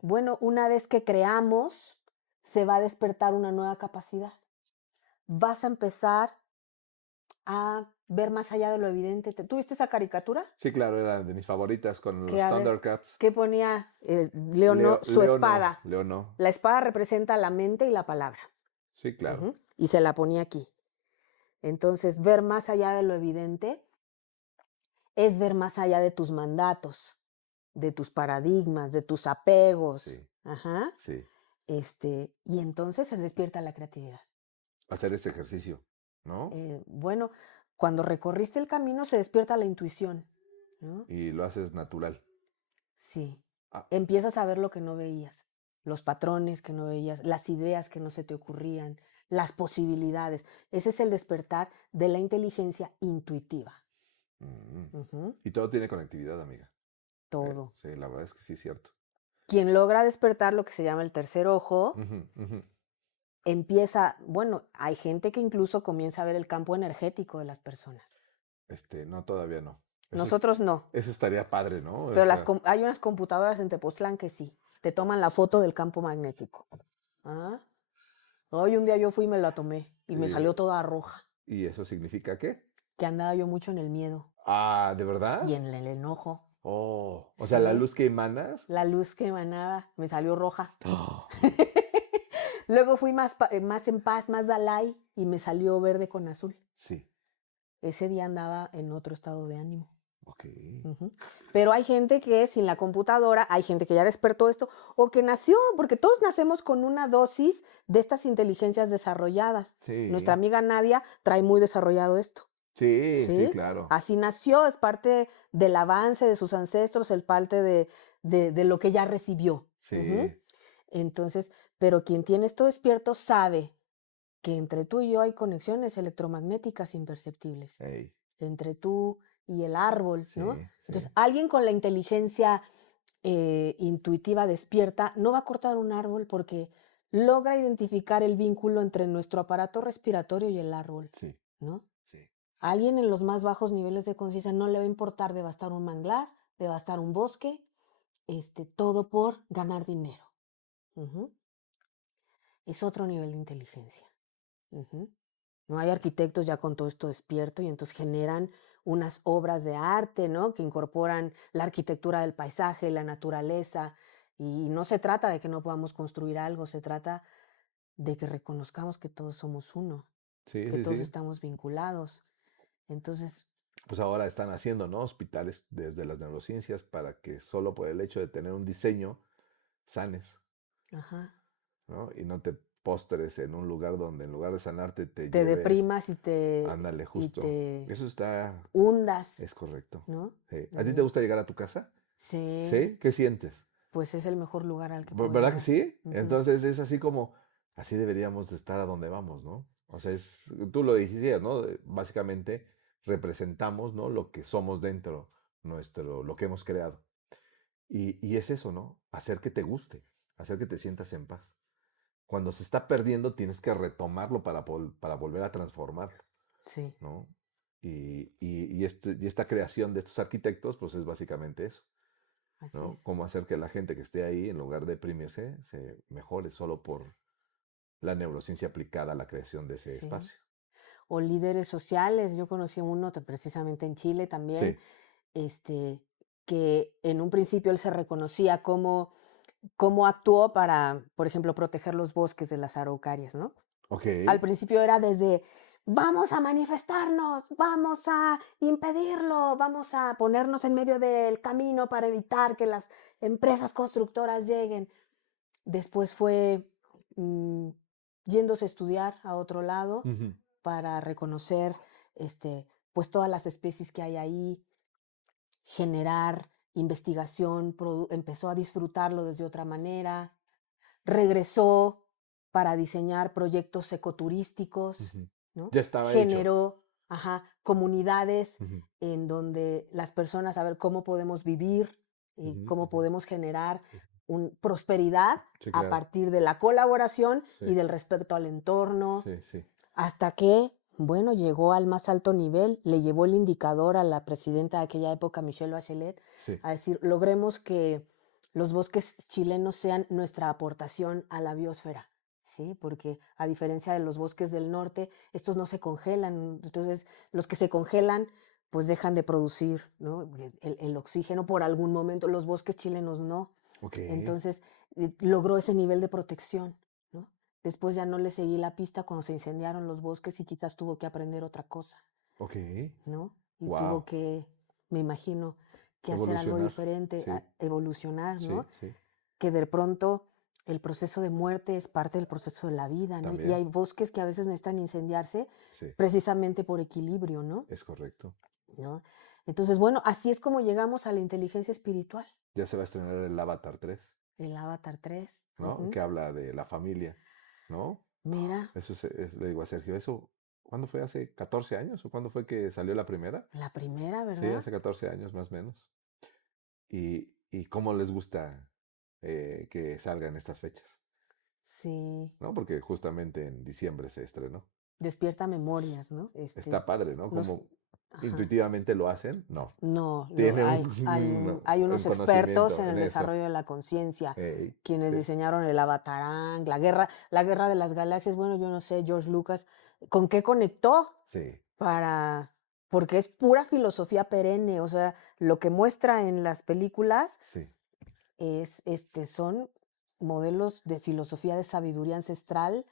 bueno, una vez que creamos, se va a despertar una nueva capacidad. Vas a empezar a ver más allá de lo evidente. ¿Tuviste esa caricatura? Sí, claro, era de mis favoritas con Que los a ver, Thundercats. ¿qué ponía Leono? Su No, espada. Leo no. La espada representa la mente y la palabra. Sí, claro. Ujú. Y se la ponía aquí. Entonces, ver más allá de lo evidente es ver más allá de tus mandatos, de tus paradigmas, de tus apegos. Sí, Ajá. sí. Y entonces se despierta la creatividad. Hacer ese ejercicio, ¿no? Bueno, cuando recorriste el camino se despierta la intuición, ¿no? Y lo haces natural. Sí. Ah, Empiezas a ver lo que no veías, los patrones que no veías, las ideas que no se te ocurrían, las posibilidades. Ese es el despertar de la inteligencia intuitiva. mm. Ujú. Y todo tiene conectividad, amiga. Todo. Sí, la verdad es que sí es cierto. Quien logra despertar lo que se llama el tercer ojo, Ujú, ujú. bueno, hay gente que incluso comienza a ver el campo energético de las personas. No, todavía no. Nosotros no, Eso estaría padre, ¿no? O pero sea, hay unas computadoras en Tepoztlán que sí, te toman la foto del campo magnético. ¿Ah? Hoy un día yo fui y me la tomé y me eh, salió toda roja, ¿y eso significa qué? que andaba yo mucho en el miedo Ah, ¿de y verdad? en el enojo. Oh, o sea, la Sí, luz que emanas. la luz que emanaba me salió roja. Ah, Luego fui más en paz, más Dalai y me salió verde con azul. sí, Ese día andaba en otro estado de ánimo. ok. Ujú. Pero hay gente que sin la computadora, hay gente que ya despertó esto o que nació, porque todos nacemos con una dosis de estas inteligencias desarrolladas. Nuestra Sí, amiga Nadia trae muy desarrollado esto, sí, sí, ¿sí? claro. Así nació, es parte del avance de sus ancestros, el parte de lo que ya recibió. Ujú. Sí, Entonces, pero quien tiene esto despierto sabe que entre tú y yo hay conexiones electromagnéticas imperceptibles ey, entre tú y el árbol, ¿no? sí, Entonces, sí. alguien con la inteligencia intuitiva despierta no va a cortar un árbol porque logra identificar el vínculo entre nuestro aparato respiratorio y el árbol, Sí, ¿no? sí. A alguien en los más bajos niveles de conciencia no le va a importar devastar un manglar, devastar un bosque, todo por ganar dinero. Ujú. Es otro nivel de inteligencia. Ujú. ¿No? Hay arquitectos ya con todo esto despierto y entonces generan unas obras de arte, ¿no? Que incorporan la arquitectura del paisaje, la naturaleza. Y no se trata de que no podamos construir algo, se trata de que reconozcamos que todos somos uno, Sí, que sí, todos sí. estamos vinculados. Entonces, Pues ahora están haciendo, ¿no? Hospitales desde las neurociencias para que solo por el hecho de tener un diseño sanes, ajá, ¿no? Y no te postres en un lugar donde en lugar de sanarte te te lleve, deprimas ándale, y justo. te Eso está, hundas, es correcto. ¿no? Sí. ¿A ti te Eh, gusta llegar a tu casa? sí, ¿Sí? ¿Qué sientes? pues es el mejor lugar al que puedo ¿Verdad que llegar. sí? Ujú. Entonces es así como, así deberíamos de estar a donde vamos, ¿no? O sea, tú lo dijiste, ¿no? Básicamente representamos, ¿no? Lo que somos dentro, lo que hemos creado. Y es eso, ¿no? Hacer que te guste, hacer que te sientas en paz. Cuando se está perdiendo, tienes que retomarlo para volver a transformarlo, Sí, ¿no? Y esta creación de estos arquitectos, pues es básicamente eso, así ¿no? es. Cómo hacer que la gente que esté ahí, en lugar de deprimirse, se mejore solo por la neurociencia aplicada a la creación de ese Sí. espacio. O líderes sociales. Yo conocí uno precisamente en Chile también, Sí, este, que en un principio él se reconocía cómo actuó para, por ejemplo, proteger los bosques de las araucarias, ¿no? ok. Al principio era desde, vamos a manifestarnos, vamos a impedirlo, vamos a ponernos en medio del camino para evitar que las empresas constructoras lleguen. Después fue mm, yéndose a estudiar a otro lado Ujú, para reconocer pues todas las especies que hay ahí, generar investigación, empezó a disfrutarlo desde otra manera, regresó para diseñar proyectos ecoturísticos, ujú. ¿no? Ya estaba hecho. Generó, ajá, comunidades Ujú, en donde las personas, a ver cómo podemos vivir y ujú, cómo ujú, podemos generar ujú. prosperidad Sí, a claro. partir de la colaboración Sí, y del respeto al entorno, sí, sí, hasta que, bueno, llegó al más alto nivel, le llevó el indicador a la presidenta de aquella época, Michelle Bachelet, sí. a decir, logremos que los bosques chilenos sean nuestra aportación a la biosfera, ¿sí? Porque a diferencia de los bosques del norte, estos no se congelan, entonces los que se congelan pues dejan de producir, ¿no? El oxígeno por algún momento, los bosques chilenos no. Ok, Entonces logró ese nivel de protección, ¿no? Después ya no le seguí la pista cuando se incendiaron los bosques y quizás tuvo que aprender otra cosa, ok. ¿no? Y tuvo Wow. que, me imagino, que hacer algo Evolucionar. diferente, Sí, evolucionar, sí, ¿no? sí. Que de pronto el proceso de muerte es parte del proceso de la vida, ¿no? Y También. hay bosques que a veces necesitan incendiarse Sí, precisamente por equilibrio, ¿no? es correcto. ¿No? Entonces, bueno, así es como llegamos a la inteligencia espiritual, Ya se va a estrenar el Avatar 3, el Avatar 3. ¿no? Que habla de la familia, ¿no? Mira, Eso le digo a Sergio, ¿eso cuándo fue? ¿Hace 14 años? ¿O cuándo fue que salió la primera? la primera, Sí, ¿verdad? hace 14 años más o menos. Y cómo les gusta que salgan estas fechas, Sí, ¿no? Porque justamente en diciembre se estrenó. despierta memorias, ¿no? Está padre, ¿no? Nos, Como ajá. intuitivamente lo hacen, no. No, Tiene hay un unos expertos conocimiento en en el eso. desarrollo de la conciencia, quienes Sí, diseñaron el Avatarán, la guerra de las galaxias. Bueno, yo no sé, George Lucas, ¿con qué conectó? sí, Para, porque es pura filosofía perenne, o sea, lo que muestra en las películas sí. son modelos de filosofía de sabiduría ancestral,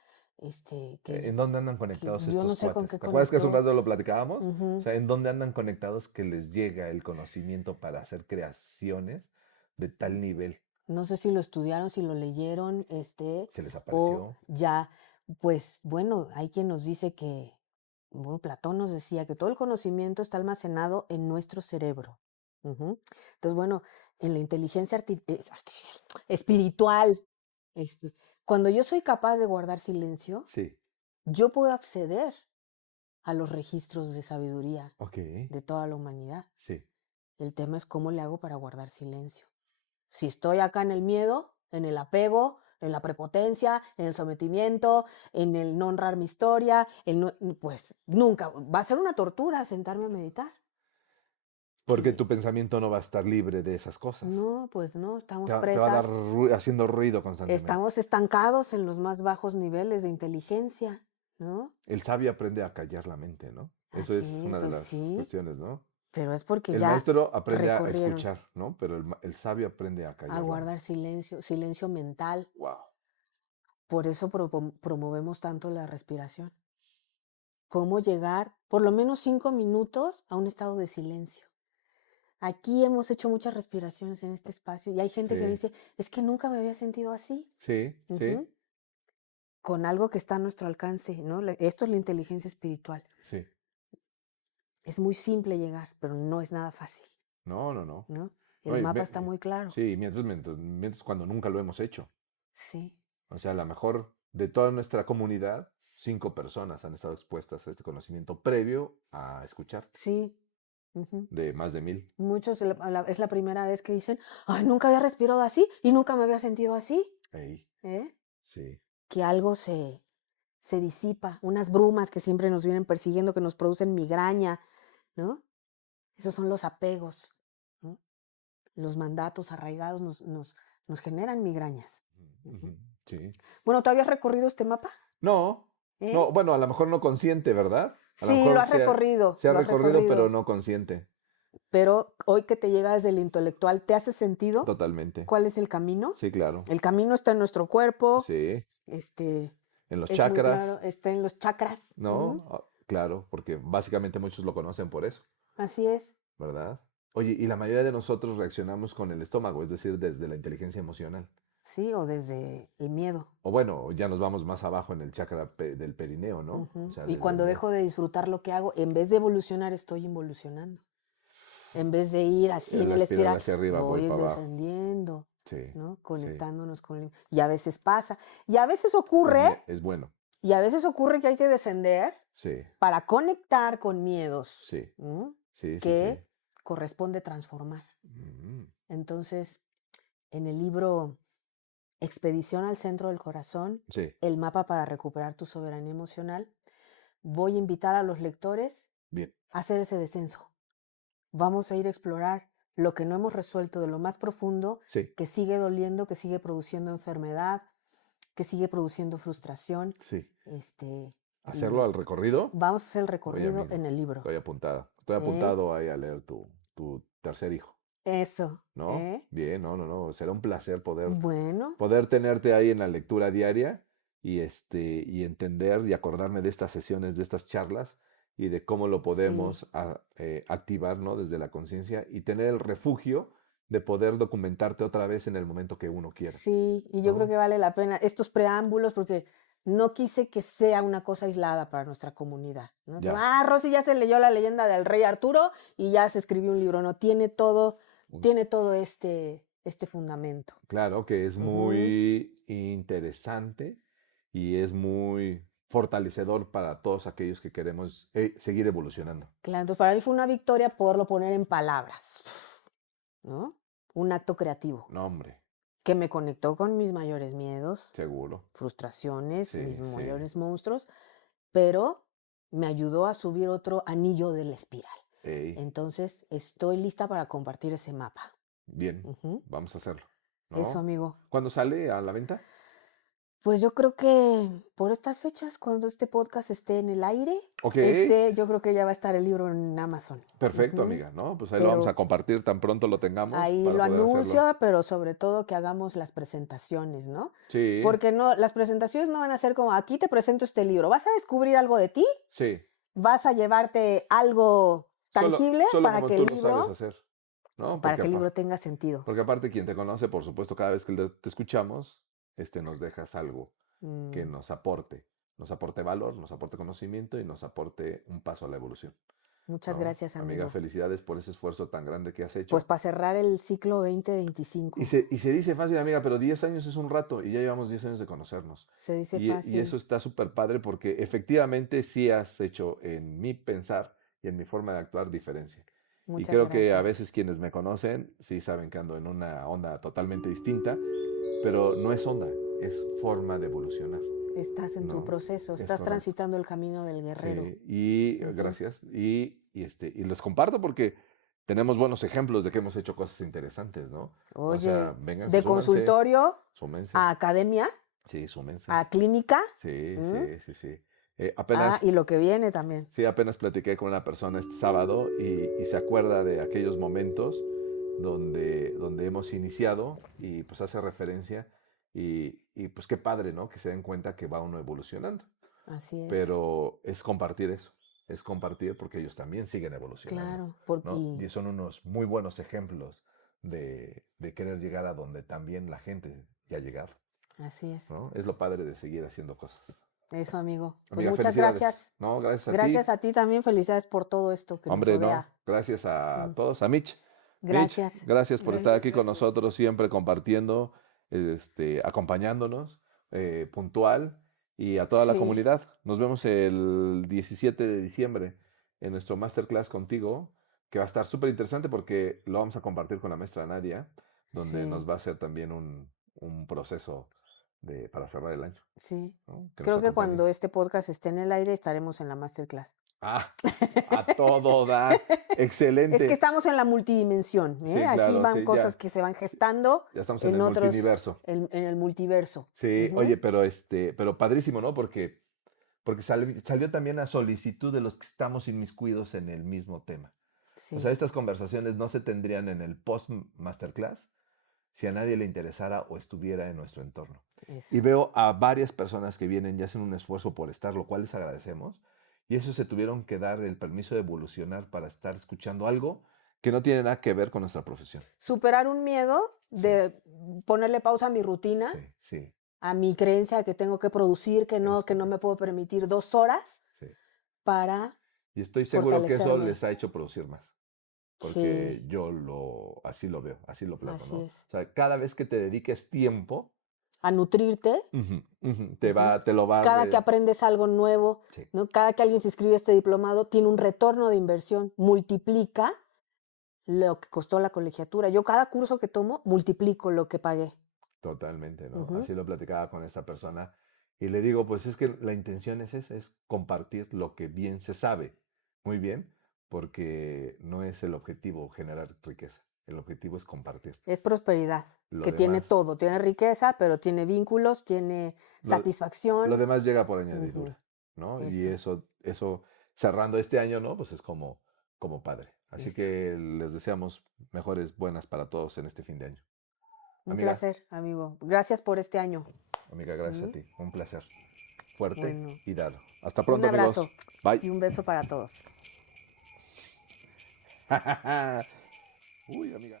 ¿En dónde andan que conectados yo no estos sé con cuates? qué ¿Te acuerdas que hace un conectó. rato lo platicábamos? O Ujú. sea, ¿en dónde andan conectados que les llega el conocimiento para hacer creaciones de tal nivel? No sé si lo estudiaron, si lo leyeron, Se les o apareció. ya, pues bueno, hay quien nos dice que, bueno, Platón nos decía que todo el conocimiento está almacenado en nuestro cerebro. Ujú. Entonces, bueno, en la inteligencia artificial, espiritual, este, cuando yo soy capaz de guardar silencio, Sí, yo puedo acceder a los registros de sabiduría ok, de toda la humanidad. sí. El tema es cómo le hago para guardar silencio. Si estoy acá en el miedo, en el apego, en la prepotencia, en el sometimiento, en el no honrar mi historia, pues nunca, va a ser una tortura sentarme a meditar. Porque Que tu pensamiento no va a estar libre de esas cosas. no, pues no, estamos Te va a dar presas, haciendo ruido constantemente. estamos estancados en los más bajos niveles de inteligencia, ¿no? El sabio aprende a callar la mente, ¿no? Eso es Así, una de pues las sí, cuestiones, ¿no? pero es porque El ya maestro aprende a recorrieron escuchar, ¿no? Pero el sabio aprende a a callar la mente. guardar silencio, silencio mental. Wow. Por eso promovemos tanto la respiración. Cómo llegar por lo menos 5 minutos a un estado de silencio. Aquí hemos hecho muchas respiraciones en este espacio y hay gente que Sí, dice, es que nunca me había sentido así. sí, sí, Ujú. Con algo que está a nuestro alcance, ¿no? Esto es la inteligencia espiritual. sí. Es muy simple llegar, pero no es nada fácil, No, no, no. ¿no? No, El mapa está muy claro. sí, mientras cuando nunca lo hemos hecho. Sí, O sea, a lo mejor de toda nuestra comunidad, 5 personas han estado expuestas a este conocimiento previo a escucharte. sí. Ujú. de más de 1000. Muchos es la primera vez que dicen, ay, nunca había respirado así y nunca me había sentido así, Ey, ¿eh? sí. Que algo se disipa, unas brumas que siempre nos vienen persiguiendo, que nos producen migraña, ¿no? Esos son los apegos, ¿no? Los mandatos arraigados nos generan migrañas. Ujú. Ujú, sí. Bueno, ¿tú habías recorrido este mapa? No, ¿Eh? no, bueno, a lo mejor no consciente, ¿verdad? A lo Sí, lo mejor has recorrido, se ha lo has recorrido, pero recorrido. no consciente, Pero hoy que te llega desde el intelectual, ¿te hace sentido totalmente. cuál es el camino? Sí, claro. El camino está en nuestro cuerpo, Sí, este, en los es muy claro, chakras, está en los chakras. Ujú. ¿no? Claro, porque básicamente muchos lo conocen por eso, Así es. ¿verdad? Oye, y la mayoría de nosotros reaccionamos con el estómago, es decir, desde la inteligencia emocional. Sí, o desde el miedo. O bueno, ya nos vamos más abajo en el chakra del perineo, ¿no? O Ujú. sea, Y desde el cuando miedo. dejo de disfrutar lo que hago, en vez de evolucionar, estoy involucionando. En vez de ir así en La el espiral espiral, hacia arriba, voy voy para abajo. descendiendo, Sí, ¿no? sí. Conectándonos con y a veces pasa. Y a veces ocurre, Es bueno. y a veces ocurre que hay que descender Sí, para conectar con miedos, sí, ¿no? sí, sí, sí. Que corresponde transformar. Mm, Entonces, en el libro Expedición al centro del corazón, sí, el mapa para recuperar tu soberanía emocional, voy a invitar a los lectores bien. a hacer ese descenso. Vamos a ir a explorar lo que no hemos resuelto de lo más profundo, Sí, que sigue doliendo, que sigue produciendo enfermedad, que sigue produciendo frustración. sí. Hacerlo Y al recorrido. vamos a hacer el Oye, recorrido amigo, en el libro. estoy apuntada. Estoy ¿Eh? apuntado ahí a leer tu tercer hijo, Eso. ¿no? Bien, no, no, no. Será un placer Bueno, poder tenerte ahí en la lectura diaria y entender y acordarme de estas sesiones, de estas charlas y de cómo lo sí, podemos activar, ¿no? Desde la conciencia y tener el refugio de poder documentarte otra vez en el momento que uno quiera, sí. Y yo creo ¿no? que vale la pena estos preámbulos porque no quise que sea una cosa aislada para nuestra comunidad, ¿no? Que, Ya. Rosy ya se leyó la leyenda del rey Arturo y ya se escribió un libro. No, Un- tiene todo este fundamento. Claro que es Ujú. muy interesante y es muy fortalecedor para todos aquellos que queremos seguir evolucionando. Claro, entonces para mí fue una victoria poderlo poner en palabras, ¿no? Un acto creativo No, hombre, que me conectó con mis mayores miedos, seguro. frustraciones, mis Sí, sí. mayores monstruos, pero me ayudó a subir otro anillo de la espiral. Ey, Entonces estoy lista para compartir ese mapa. bien, Ujú. vamos a hacerlo, Eso, ¿no? amigo. ¿Cuándo sale a la venta? Pues yo creo que por estas fechas, cuando este podcast esté en el aire, Ok, yo creo que ya va a estar el libro en Amazon. perfecto, Ujú. amiga, ¿no? Pues ahí lo vamos a Pero compartir tan pronto lo tengamos ahí para lo poder hacerlo. anuncio, pero sobre todo que hagamos las presentaciones, ¿no? Sí, Porque no, las presentaciones no van a ser como, aquí te presento este libro, vas a descubrir algo de ti, sí. vas a llevarte algo tangible Solo como tú lo sabes hacer, ¿no? para que el libro tenga sentido. Porque aparte quien te conoce, por supuesto, cada vez que te escuchamos, nos dejas algo que Mm, nos aporte valor, nos aporte conocimiento y nos aporte un paso a la evolución, muchas ¿no? gracias, Amiga, amigo. felicidades por ese esfuerzo tan grande que has Pues hecho. para cerrar el ciclo 2025, Y se dice fácil, amiga, pero 10 años es un rato y ya llevamos 10 años de conocernos. se dice Y eso fácil. está súper padre porque efectivamente sí has hecho en mi pensar y en mi forma de actuar diferencia. Y Muchas creo que a gracias. veces quienes me conocen sí saben que ando en una onda totalmente distinta, pero no es onda, es forma de evolucionar, Estás en tu ¿no? proceso, Es estás correcto. transitando el camino del guerrero. Sí, y Ujú. gracias. Y los comparto porque tenemos buenos ejemplos de que hemos hecho cosas interesantes, ¿no? O sea, Oye, vénganse, de consultorio súmense. a academia, Sí, súmense. a clínica, Sí, ¿m? sí, sí, sí. Apenas, Y lo que viene también. sí, apenas platiqué con una persona este sábado y se acuerda de aquellos momentos donde hemos iniciado y pues hace referencia y pues qué padre, ¿no? Que se den cuenta que va uno evolucionando. Así es. Pero es compartir porque ellos también siguen evolucionando, Claro, ¿no? Y son unos muy buenos ejemplos de querer llegar a donde también la gente ya ha llegado, así es. ¿no? Es lo padre de seguir haciendo cosas. Eso, amigo. Pues Amiga, muchas felicidades. gracias. No, gracias a Gracias ti. a ti también. Felicidades por todo esto que nos Hombre, rodea. no. Gracias a Mm, todos. A Mitch. Mitch, Gracias. gracias por estar Gracias, aquí con gracias. nosotros, siempre compartiendo, acompañándonos, puntual, y a toda la Sí. comunidad. Nos vemos el 17 de diciembre en nuestro masterclass contigo que va a estar súper interesante porque lo vamos a compartir con la maestra Nadia, donde nos Sí, va a hacer también un proceso para cerrar el año, sí. ¿no? Que nos Creo que acompañe. cuando este podcast esté en el aire estaremos en la masterclass. Ah, a todo dar. Es que Excelente. estamos en la multidimensión, ¿eh? Sí, Aquí claro, van sí, cosas que se van gestando ya estamos en en el otros, multiuniverso. en el multiverso. Sí, Ujú. oye, pero padrísimo, ¿no? Porque salió también a solicitud de los que estamos inmiscuidos en el mismo tema. O sea, Sí, estas conversaciones no se tendrían en el post masterclass si a nadie le interesara o estuviera en nuestro entorno. Y eso. veo a varias personas que vienen y hacen un esfuerzo por estar, lo cual les agradecemos. Y eso se tuvieron que dar el permiso de evolucionar para estar escuchando algo que no tiene nada que ver con nuestra profesión. Superar un miedo Sí, de ponerle pausa a mi rutina, sí, sí, a mi creencia de que tengo que producir, es que no me correcto. puedo permitir 2 horas Sí. para Y estoy seguro que eso fortalecerme. les ha hecho producir más, porque Sí, así lo veo, así lo plasmo, ¿no? así es. O sea, cada vez que te dediques tiempo, A nutrirte. ujú, ujú, Ujú. te lo va a Cada que aprendes algo nuevo, sí, ¿no? Cada que alguien se inscribe a este diplomado, tiene un retorno de inversión, multiplica lo que costó la colegiatura. Yo cada curso que tomo, multiplico lo que pagué. totalmente, ¿no? Ujú. Así lo platicaba con esta persona y le digo, pues es que la intención es esa, es compartir lo que bien se sabe, muy bien, porque no es el objetivo generar riqueza, el objetivo es compartir. Es prosperidad, Lo que tiene demás, todo, tiene riqueza, pero tiene vínculos, tiene lo, lo satisfacción. demás llega por Ujú. añadidura, ¿no? Y Eso, eso cerrando este año, ¿no? Pues es como padre. Así eso. que les deseamos mejores buenas para todos en este fin de año. Un Amiga, placer, amigo. Gracias por este año. amiga, gracias a Ujú. ti. Un placer. Fuerte Bueno, y dado. Hasta un pronto, amigos. abrazo Bye. y un beso para todos. Uy, amiga.